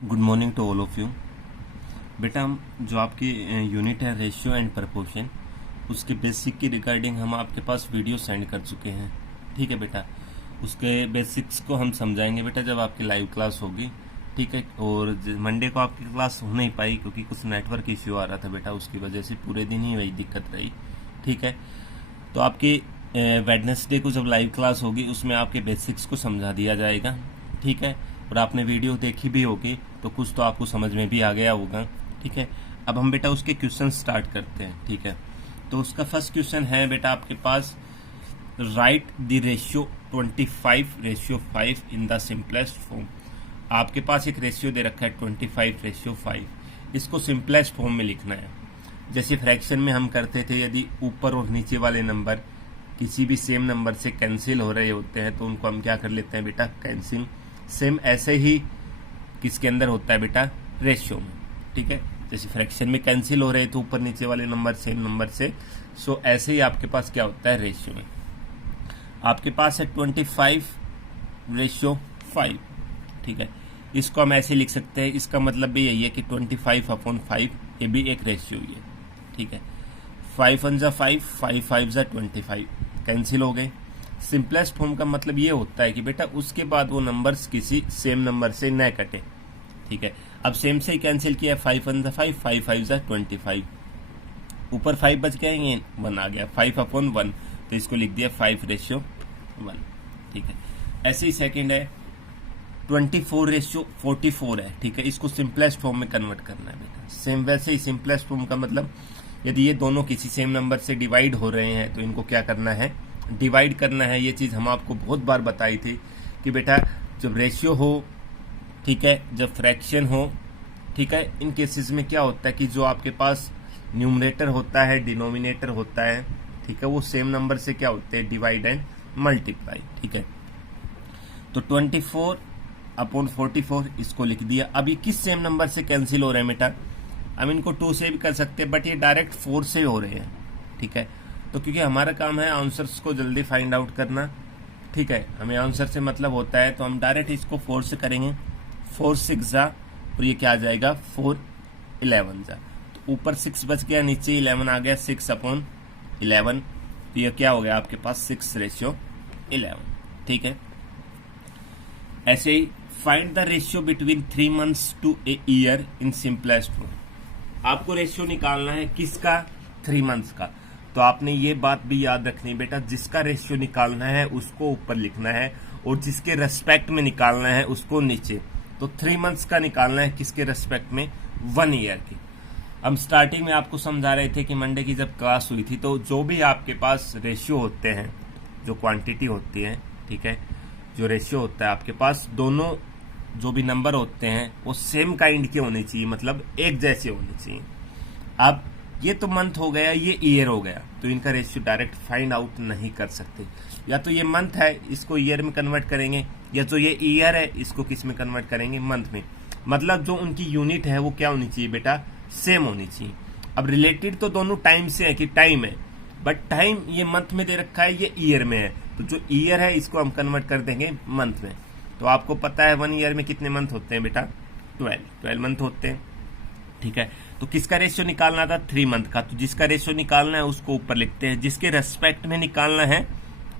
Good morning to all of you. बेटा हम जो आपकी यूनिट है रेशियो एंड प्रपोर्शन, उसके बेसिक की रिगार्डिंग हम आपके पास वीडियो सेंड कर चुके हैं। ठीक है बेटा, उसके बेसिक्स को हम समझाएंगे बेटा जब आपकी लाइव क्लास होगी। ठीक है, और मंडे को आपकी क्लास हो नहीं पाई क्योंकि कुछ नेटवर्क इश्यू आ रहा था बेटा, उसकी वजह से पूरे दिन ही वही दिक्कत रही। ठीक है, तो आपकी वेडनेसडे को जब लाइव क्लास होगी उसमें आपके बेसिक्स को समझा दिया जाएगा। ठीक है, और आपने वीडियो देखी भी होगी तो कुछ तो आपको समझ में भी आ गया होगा। ठीक है, अब हम बेटा उसके क्वेश्चन स्टार्ट करते हैं। ठीक है, तो उसका फर्स्ट क्वेश्चन है बेटा आपके पास, right the ratio 25:5 in the simplest form. आपके पास एक रेशियो दे रखा है 25:5, इसको सिंपलेस्ट फॉर्म में लिखना है। जैसे फ्रैक्शन में हम करते थे, यदि ऊपर और नीचे वाले नंबर किसी भी सेम नंबर से कैंसिल हो रहे होते हैं तो उनको हम क्या कर लेते हैं बेटा, कैंसिल। सेम ऐसे ही किसके अंदर होता है बेटा, रेशियो में। ठीक है, जैसे फ्रैक्शन में कैंसिल हो रहे तो ऊपर नीचे वाले नंबर सेम नंबर से, सो ऐसे ही आपके पास क्या होता है रेशियो में। आपके पास है 25:5। ठीक है, इसको हम ऐसे लिख सकते हैं, इसका मतलब भी यही है कि 25/5 ये भी एक रेशियो ही है। ठीक है, 5 1 जा 5, 5 5 जा 25, कैंसिल हो गए। सिंपलेस्ट फॉर्म का मतलब ये होता है कि बेटा उसके बाद वो नंबर्स किसी सेम नंबर से न कटे। ठीक है, अब सेम से ही कैंसिल किया, 5 1 जा 5, 5 5 जा 25, ऊपर 5 बच गए, ये 1 आ गया, 5/1, तो इसको लिख दिया 5:1। ठीक है, ऐसे ही सेकेंड है 24:44 है। ठीक है, इसको सिंपलेस्ट फॉर्म में कन्वर्ट करना है बेटा। सेम वैसे ही सिंपलेस्ट फॉर्म का मतलब, यदि ये दोनों किसी सेम नंबर से डिवाइड हो रहे हैं तो इनको क्या करना है, डिवाइड करना है। ये चीज़ हम आपको बहुत बार बताई थी कि बेटा जब रेशियो हो, ठीक है, जब फ्रैक्शन हो, ठीक है, इन केसेस में क्या होता है कि जो आपके पास न्यूमरेटर होता है, डिनोमिनेटर होता है, ठीक है, वो सेम नंबर से क्या होते हैं, डिवाइड एंड मल्टीप्लाई। ठीक है, तो 24/44 इसको लिख दिया। अब ये किस सेम नंबर से कैंसिल हो रहे हैं बेटा, हम इनको 2 से भी कर सकते हैं, बट ये डायरेक्ट 4 से हो रहे हैं। ठीक है, तो क्योंकि हमारा काम है आंसर्स को जल्दी फाइंड आउट करना, ठीक है, हमें आंसर से मतलब होता है, तो हम डायरेक्ट इसको 4 से करेंगे। 4 6 जा, और ये क्या आ जाएगा, 4 11 जा, तो ऊपर 6 बच गया, नीचे 11 आ गया, 6/11, तो ये क्या हो गया आपके पास 6:11। ठीक है, ऐसे ही find the ratio between 3 months to a year in simplest form. आपको रेशियो निकालना है किसका, 3 months का। तो आपने ये बात भी याद रखनी बेटा, जिसका रेशियो निकालना है उसको ऊपर लिखना है और जिसके रेस्पेक्ट में निकालना है उसको नीचे। तो 3 months का निकालना है किसके रेस्पेक्ट में, 1 ईयर की। हम स्टार्टिंग में आपको समझा रहे थे कि मंडे की जब क्लास हुई थी, तो जो भी आपके पास रेशियो होते हैं, जो क्वांटिटी होती है, ठीक है, जो रेशियो होता है आपके पास, दोनों जो भी नंबर होते हैं वो सेम काइंड के होने चाहिए, मतलब एक जैसे होने चाहिए। अब ये तो मंथ हो गया, ये ईयर हो गया, तो इनका रेशियो डायरेक्ट फाइंड आउट नहीं कर सकते। या तो ये मंथ है, इसको ईयर में कन्वर्ट करेंगे, या जो ये ईयर है इसको किस में कन्वर्ट करेंगे, मंथ में। मतलब जो उनकी यूनिट है वो क्या होनी चाहिए बेटा, सेम होनी चाहिए। अब रिलेटेड तो दोनों टाइम से है कि टाइम है, बट टाइम ये मंथ में दे रखा है, ये ईयर में है, तो जो ईयर है इसको हम कन्वर्ट कर देंगे मंथ में। तो आपको पता है 1 ईयर में कितने मंथ होते हैं बेटा, 12 मंथ होते हैं। ठीक है, तो किसका रेशियो निकालना था, 3 मंथ का, तो जिसका रेशियो निकालना है उसको ऊपर लिखते हैं, जिसके रेस्पेक्ट में निकालना है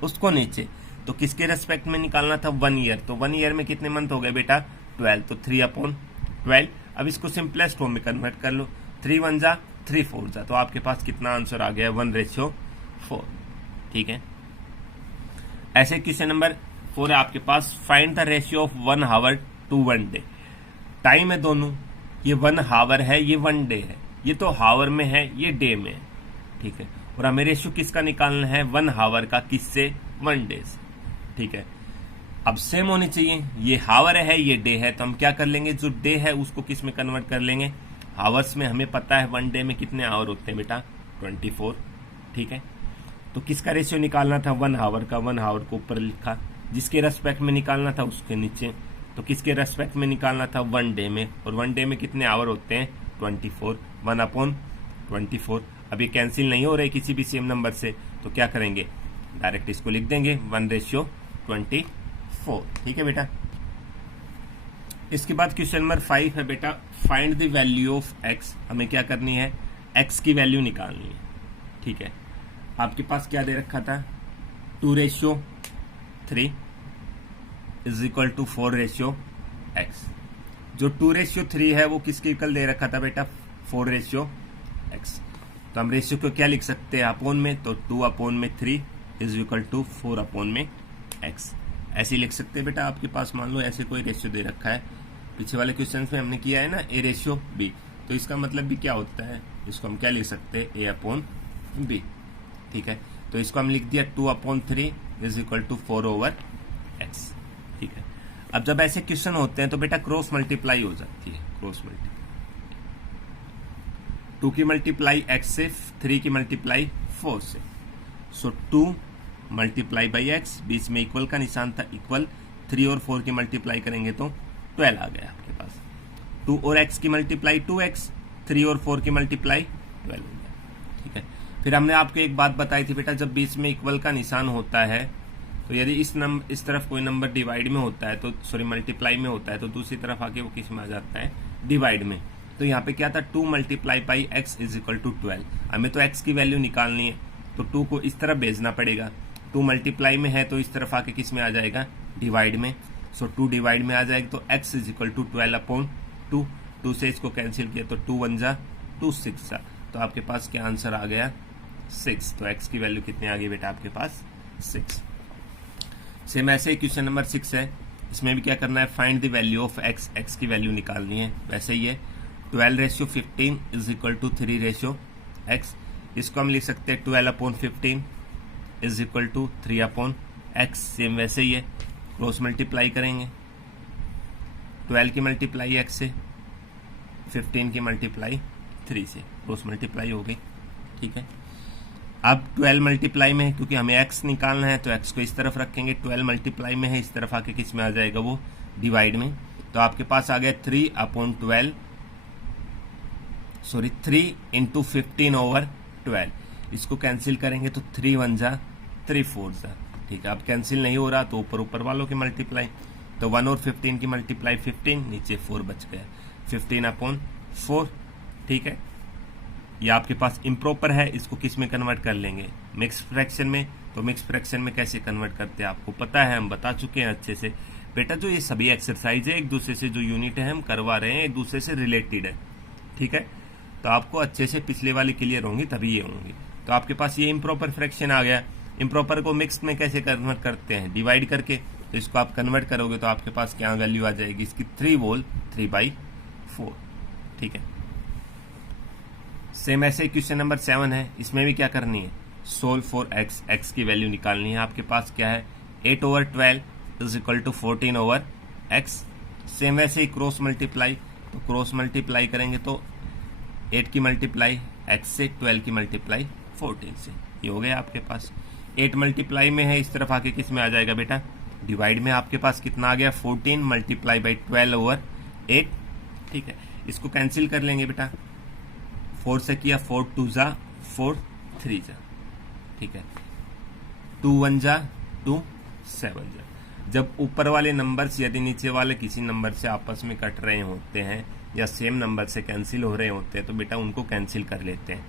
उसको नीचे। तो किसके रेस्पेक्ट में निकालना था, 1 ईयर, तो 1 ईयर में कितने मंथ हो गए बेटा, 12, तो 3/12। अब इसको सिंपलेस्ट फॉर्म में कन्वर्ट कर लो, 3 1 जा 3 4 जा, तो आपके पास कितना आंसर आ गया, 1:4। ठीक है, ऐसे क्वेश्चन नंबर 4 है आपके पास, find the ratio of 1 hour to 1 day. Time है दोनों, ये 1 hour है, ये 1 डे है, ये तो हावर में है, ये डे में है। ठीक है, और हमें रेशियो किसका निकालना है, 1 hour का, किससे, 1 डे से। ठीक है, अब सेम होनी चाहिए, ये हावर है, ये डे है, तो हम क्या कर लेंगे, जो डे है उसको किस में कन्वर्ट कर लेंगे, हावर्स में। हमें पता है 1 डे में कितने आवर होते हैं बेटा, 24। ठीक है, तो किसका रेशियो निकालना था, 1 hour का, 1 hour को ऊपर लिखा, जिसके रेस्पेक्ट में निकालना था उसके नीचे। तो किसके रेस्पेक्ट में निकालना था, 1 डे में, और 1 डे में कितने आवर होते हैं, 24, 1/24। अब ये कैंसिल नहीं हो रहे किसी भी सेम नंबर से, तो क्या करेंगे, डायरेक्ट इसको लिख देंगे 1:24। ठीक है बेटा, इसके बाद क्वेश्चन नंबर 5 है बेटा, find the value of x. हमें क्या करनी है, एक्स की वैल्यू निकालनी है। ठीक है, आपके पास क्या दे रखा था, 2:3 इज इक्वल टू 4:x। जो 2:3 है वो किसके इक्वल दे रखा था बेटा, 4:x। तो हम रेशियो को क्या लिख सकते हैं, अपोन में, तो 2/3 इज इक्वल टू 4/x। ऐसे लिख सकते हैं बेटा। आपके पास मान लो ऐसे कोई रेशियो दे रखा है, पीछे वाले क्वेश्चन में हमने किया है ना A:B, तो इसका मतलब भी क्या होता है, इसको हम क्या लिख सकते हैं, A/B। ठीक है, तो इसको हम लिख दिया 2/3 इज इक्वल टू 4/x। ठीक है, अब जब ऐसे क्वेश्चन होते हैं तो बेटा क्रॉस मल्टीप्लाई हो जाती है, क्रॉस मल्टीप्लाई, 2 की मल्टीप्लाई x से, 3 की मल्टीप्लाई 4 से। सो 2 मल्टीप्लाई बाई एक्स, बीच में इक्वल का निशान था, इक्वल 3 और 4 की मल्टीप्लाई करेंगे तो 12 आ गया आपके पास। 2 और x की मल्टीप्लाई 2x, 3 और 4 की मल्टीप्लाई 12 हो गया। ठीक है, फिर हमने आपको एक बात बताई थी बेटा, जब बीच में इक्वल का निशान होता है तो यदि इस तरफ कोई नंबर डिवाइड में होता है, तो सॉरी मल्टीप्लाई में होता है, तो दूसरी तरफ आके वो किस में आ जाता है, डिवाइड में। तो यहाँ पे क्या था, 2 multiply by x is equal to 12। हमें तो x की वैल्यू निकालनी है, तो 2 को इस तरफ भेजना पड़ेगा। 2 मल्टीप्लाई में है तो इस तरफ आके किस में आ जाएगा, डिवाइड में। सो 2 डिवाइड में आ जाएगा, तो x इज इक्वल टू 12/2। 2 से इसको कैंसिल किया तो 2 1 जा 2 6 जा, तो आपके पास क्या आंसर आ गया, 6। तो x की वैल्यू कितनी आ गई बेटा आपके पास, 6। सेम ऐसे ही क्वेश्चन नंबर 6 है, इसमें भी क्या करना है, find the value of x। x की वैल्यू निकालनी है, वैसे ही है 12:15 इज इक्वल टू 3:x। इसको हम लिख सकते हैं 12/15 is equal to 3/x। Same वैसे ही है, क्रॉस मल्टीप्लाई करेंगे, 12 की मल्टीप्लाई x से, 15 की मल्टीप्लाई 3 से, क्रॉस मल्टीप्लाई हो गई। ठीक है, अब 12 मल्टीप्लाई में है, क्योंकि हमें x निकालना है तो x को इस तरफ रखेंगे, 12 मल्टीप्लाई में है, इस तरफ आके किस में आ जाएगा, वो डिवाइड में। तो आपके पास आ गया 3/12, सॉरी 3 × 15/12। इसको कैंसिल करेंगे तो 3 1 जा 3 4 जा। ठीक है, अब कैंसिल नहीं हो रहा तो ऊपर वालों की मल्टीप्लाई, तो 1 और 15 की मल्टीप्लाई 15, नीचे 4 बच गया, 15/4। ठीक है, ये आपके पास इम्प्रॉपर है, इसको किस में कन्वर्ट कर लेंगे, मिक्स फ्रैक्शन में। तो मिक्स फ्रैक्शन में कैसे कन्वर्ट करते हैं आपको पता है, हम बता चुके हैं अच्छे से बेटा। जो ये सभी एक्सरसाइज है एक दूसरे से, जो यूनिट है हम करवा रहे हैं, एक दूसरे से रिलेटेड है। ठीक है, तो आपको अच्छे से पिछले वाली क्लियर होंगी तभी ये होंगी। तो आपके पास ये इम्प्रॉपर फ्रैक्शन आ गया। इम्प्रॉपर को मिक्स में कैसे कन्वर्ट करते हैं, डिवाइड करके। तो इसको आप कन्वर्ट करोगे तो आपके पास क्या वैल्यू आ जाएगी इसकी, 3 होल 3/4। ठीक है, सेम ऐसे क्वेश्चन नंबर 7 है, इसमें भी क्या करनी है, सोल्व फॉर x। x की वैल्यू निकालनी है। आपके पास क्या है, 8/12 is equal to 14/x। Same वैसे ही क्रॉस मल्टीप्लाई, तो क्रॉस मल्टीप्लाई करेंगे तो 8 की मल्टीप्लाई x से, 12 की मल्टीप्लाई 14 से, ये हो गया आपके पास। 8 मल्टीप्लाई में है, इस तरफ आके किस में आ जाएगा बेटा, डिवाइड में। आपके पास कितना आ गया, 14 मल्टीप्लाई बाई 12/8। ठीक है, इसको कैंसिल कर लेंगे बेटा, 4 से किया, 4 2 जा 4 3 जा। ठीक है, 2 1 जा 2 7 जा। जब ऊपर वाले नंबर्स यदि नीचे वाले किसी नंबर से आपस में कट रहे होते हैं या सेम नंबर से कैंसिल हो रहे होते हैं तो बेटा उनको कैंसिल कर लेते हैं।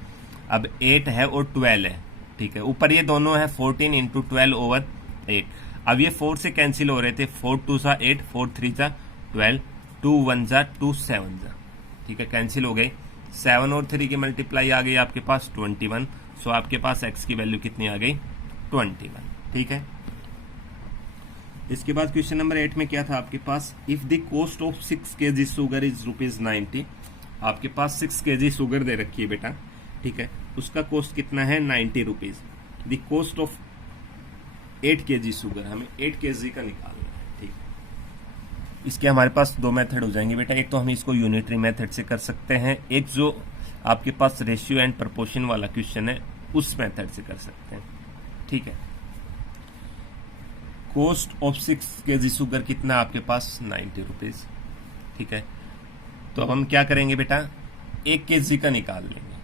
अब 8 है और 12 है। ठीक है, ऊपर ये दोनों है 14 × 12/8। अब ये 4 से कैंसिल हो रहे थे, 4 2 जा 8, 4 3 जा 12, 2 1 जा 2 7 जा। ठीक है, कैंसिल हो गई। 7 और 3 की मल्टीप्लाई आ गई आपके पास 21। सो आपके पास x की वैल्यू कितनी आ गई, 21। ठीक है, इसके बाद क्वेश्चन नंबर 8 में क्या था आपके पास, if the cost of 6 kg sugar is ₹90। आपके पास 6 kg शुगर दे रखी है बेटा। ठीक है, उसका कॉस्ट कितना है, 90 rupees. The cost of 8 kg sugar, हमें 8 kg का निकालना है। ठीक, इसके हमारे पास 2 मेथड हो जाएंगे बेटा। एक तो हम इसको यूनिटरी मेथड से कर सकते हैं, एक जो आपके पास रेशियो एंड प्रपोर्शन वाला क्वेश्चन है उस मेथड से कर सकते हैं। ठीक है, कॉस्ट ऑफ 6 kg शुगर कितना आपके पास, 90 रुपीज। ठीक है, तो अब हम क्या करेंगे बेटा, 1 kg का निकाल लेंगे।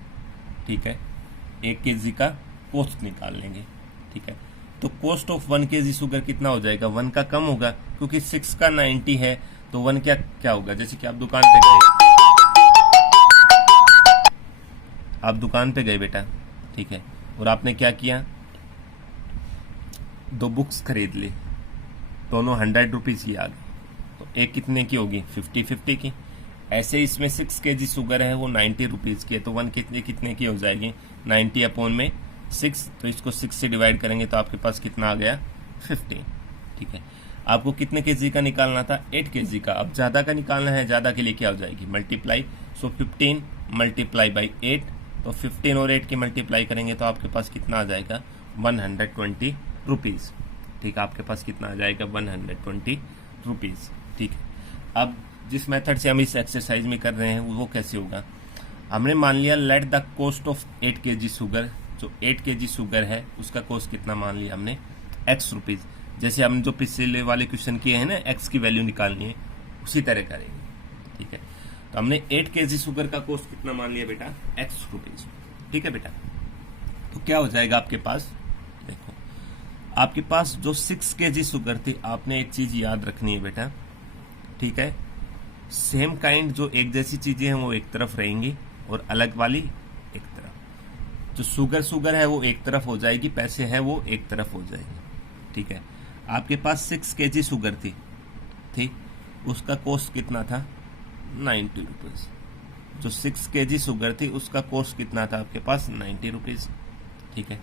ठीक है, 1 kg का कॉस्ट निकाल लेंगे। ठीक है, तो कॉस्ट ऑफ 1 kg शुगर कितना हो जाएगा, 1 का कम होगा क्योंकि 6 का 90 है तो 1 क्या क्या होगा, जैसे कि आप दुकान पे गए, आप दुकान पे गए बेटा, ठीक है, और आपने क्या किया, 2 बुक्स खरीद ली, दोनों 100 रुपीज़ की आ गई, तो एक कितने की होगी, 50-50 की। ऐसे इसमें 6 kg शुगर है, वो 90 रुपीज़ की है, तो 1 कितने की हो जाएगी, 90 अपॉन में 6, तो इसको 6 से डिवाइड करेंगे तो आपके पास कितना आ गया, 50, ठीक है। आपको कितने kg का निकालना था, 8 kg का। अब ज़्यादा का निकालना है, ज़्यादा के लिए क्या हो जाएगी, मल्टीप्लाई, सो 15 मल्टीप्लाई बाई 8, तो 15 और 8 की मल्टीप्लाई करेंगे तो आपके पास कितना आ जाएगा, 120 रुपीज़, ठीक है, आपके पास कितना आ जाएगा, 120 रुपीज़, ठीक है। अब जिस मेथड से हम इस एक्सरसाइज में कर रहे हैं वो कैसे होगा, हमने मान लिया let the cost of 8 kg sugar, जो 8 kg शुगर है उसका कॉस्ट कितना मान लिया हमने, x रुपीज़। जैसे हम जो पिछले वाले क्वेश्चन किए हैं ना, x की वैल्यू निकालनी है, उसी तरह करेंगे, ठीक है। तो हमने 8 kg शुगर का कॉस्ट कितना मान लिया बेटा, x रुपीज़, ठीक है बेटा। तो क्या हो जाएगा आपके पास, देखो आपके पास जो 6 kg शुगर थी, आपने एक चीज याद रखनी है बेटा, ठीक है, सेम काइंड जो एक जैसी चीजें हैं वो एक तरफ रहेंगी और अलग वाली एक तरफ। जो शुगर है वो एक तरफ हो जाएगी, पैसे है वो एक तरफ हो जाएंगे, ठीक है। आपके पास 6 kg शुगर थी, ठीक, उसका कॉस्ट कितना था, 90 रुपीज़। जो 6 kg शुगर थी उसका कॉस्ट कितना था आपके पास, 90 रुपीज़, ठीक है,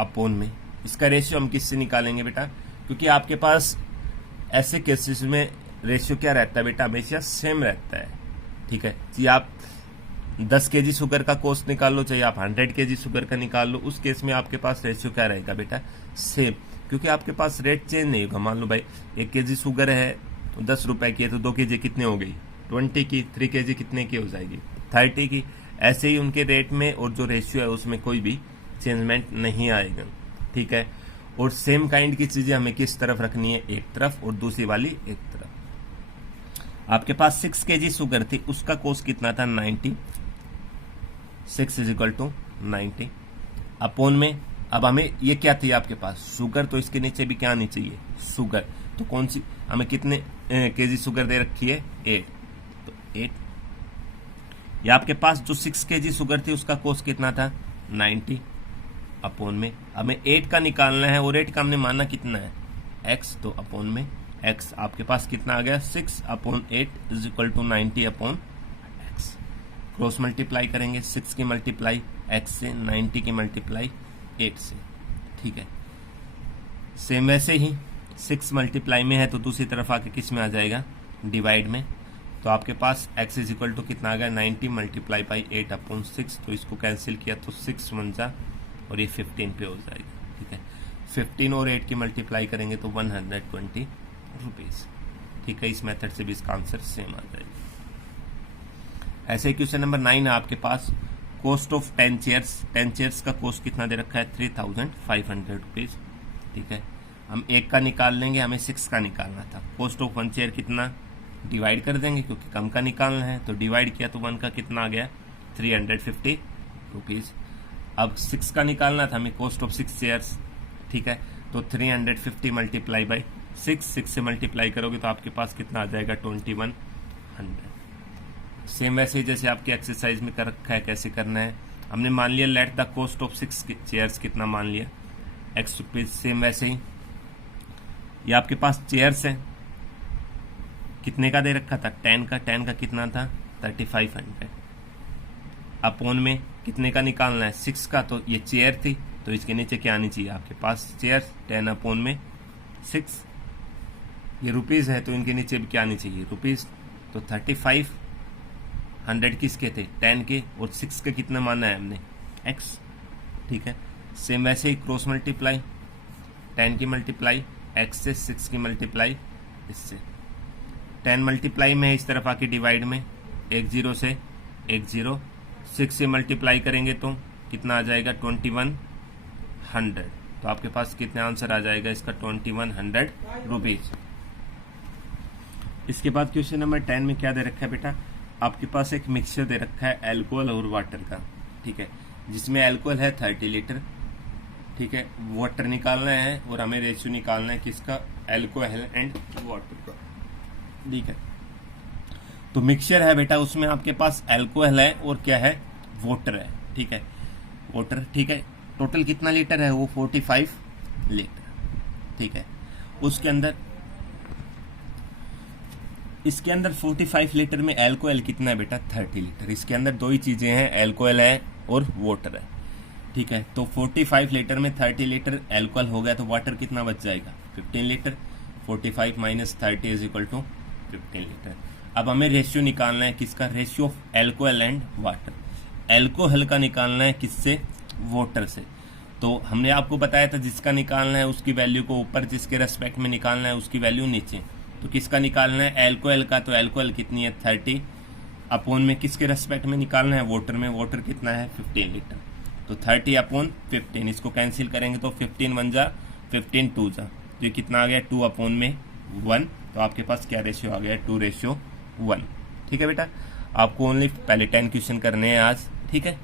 अपॉन में इसका रेशियो हम किससे निकालेंगे बेटा, क्योंकि आपके पास ऐसे केसेस में रेशियो क्या रहता है बेटा, हमेशा सेम रहता है, ठीक है। चाहे आप 10 kg शुगर का कॉस्ट निकाल लो, चाहे आप 100 kg शुगर का निकाल लो, उस केस में आपके पास रेशियो क्या रहेगा बेटा, सेम, क्योंकि आपके पास रेट चेंज नहीं होगा। मान लो भाई 1 kg शुगर है तो 10 रुपए की है, तो 2 kg कितने हो गई, 20 की, 3 kg कितने की हो जाएगी, 30 की। ऐसे ही उनके रेट में और जो रेशियो है उसमें कोई भी चेंजमेंट नहीं आएगा, ठीक है। और सेम काइंड की चीजें हमें किस तरफ रखनी है, एक तरफ, और दूसरी वाली एक तरफ। आपके पास 6 kg शुगर थी, उसका कॉस्ट कितना था, 90, 6 = 90 अपॉन में, अब हमें ये क्या थी आपके पास, शुगर, तो इसके नीचे भी क्या आनी चाहिए, शुगर, तो कौन सी, हमें कितने kg शुगर दे रखी है, 8, तो 8। या आपके पास जो 6 kg शुगर थी उसका कॉस्ट कितना था, 90 अपॉन में, हमें 8 का निकालना है, और 8 का हमने माना कितना है, x, तो अपॉन में x, आपके पास कितना आ गया, 6/8 = 90 अपॉन x। क्रॉस मल्टीप्लाई करेंगे, 6 की मल्टीप्लाई x से, 90 की मल्टीप्लाई 8 से, ठीक है। सेम वैसे ही 6 मल्टीप्लाई में है तो दूसरी तरफ आके किस में आ जाएगा, डिवाइड में, तो आपके पास x = कितना आ गया, 90 मल्टीप्लाई बाई 8/6, तो इसको कैंसिल किया तो 6 1 जा, और ये 15 पे हो जाएगा, ठीक है। 15 और 8 की मल्टीप्लाई करेंगे तो 120 रुपीज़, ठीक है। इस मेथड से भी इसका आंसर सेम आ जाएगा। ऐसे क्वेश्चन नंबर 9 है आपके पास, कॉस्ट ऑफ 10 चेयर्स, 10 चेयर्स का कॉस्ट कितना दे रखा है, 3500 रुपीज़, ठीक है। हम 1 का निकाल लेंगे, हमें 6 का निकालना था। कॉस्ट ऑफ 1 चेयर कितना, डिवाइड कर देंगे क्योंकि कम का निकालना है, तो डिवाइड किया तो 1 का कितना आ गया, 350 रुपीज़। अब 6 का निकालना था हमें, कॉस्ट ऑफ 6 चेयर्स, ठीक है, तो 350 मल्टीप्लाई बाई 6 से मल्टीप्लाई करोगे तो आपके पास कितना आ जाएगा, 2100। सेम वैसे ही जैसे आपके एक्सरसाइज में कर रखा है, कैसे करना है, हमने मान लिया let the cost of 6 chairs कितना मान लिया, x रुपीज। सेम वैसे ही ये आपके पास चेयर्स है, कितने का दे रखा था, 10 का कितना था, 3500 अपॉन में कितने का निकालना है, 6 का, तो ये चेयर थी तो इसके नीचे क्या आनी चाहिए आपके पास, चेयर, 10 अपॉन में 6, ये रुपीज़ है तो इनके नीचे भी क्या आनी चाहिए, रुपीज़, तो 3500 किसके थे, 10 के, और 6 के कितना माना है हमने, x, ठीक है। सेम वैसे ही क्रॉस मल्टीप्लाई, 10 की मल्टीप्लाई x से, 6 की मल्टीप्लाई इससे, 10 मल्टीप्लाई में है इस तरफ आके डिवाइड में, 1 0 से 1 0, 6 से मल्टीप्लाई करेंगे तो कितना आ जाएगा, 2100, तो आपके पास कितना आंसर आ जाएगा इसका, 2100 रुपीज़। इसके बाद क्वेश्चन नंबर 10 में क्या दे रखा है बेटा, आपके पास एक मिक्सचर दे रखा है अल्कोहल और वाटर का, ठीक है, जिसमें अल्कोहल है 30 लीटर, ठीक है, वाटर निकालना है और हमें रेशियो निकालना है किसका, अल्कोहल एंड वाटर का। ठीक है। तो मिक्सचर है बेटा, उसमें आपके पास अल्कोहल है और क्या है, वाटर है, ठीक है, वाटर, ठीक है। टोटल कितना लीटर है, वो 45 लीटर, ठीक है। उसके अंदर, इसके अंदर 45 लीटर में अल्कोहल कितना है बेटा, 30 लीटर। इसके अंदर दो ही चीजें हैं, अल्कोहल है और वाटर है, ठीक है। तो 45 लीटर में 30 लीटर अल्कोहल हो गया, तो वाटर कितना बच जाएगा, 15 litre. 45 minus 30 is equal to 15 litre. अब हमें रेशियो निकालना है, किसका, ratio of alcohol and water. Alcohol का निकालना है किससे, वाटर से। तो हमने आपको बताया था जिसका निकालना है उसकी वैल्यू को ऊपर, जिसके रेस्पेक्ट में निकालना है उसकी वैल्यू नीचे। तो किसका निकालना है, अल्कोहल का, तो अल्कोहल कितनी है 30 अपॉन में किसके रेस्पेक्ट में निकालना है, वाटर में। वाटर कितना है 15 लीटर, तो 30 अपॉन 15, इसको कैंसिल करेंगे तो 15 1 जा 15 2 जा, तो ये कितना आ गया 2 अपॉन में 1। तो आपके पास क्या रेशियो आ गया, 2:1। ठीक है बेटा, आपको ओनली पहले 10 क्वेश्चन करने हैं आज, ठीक है।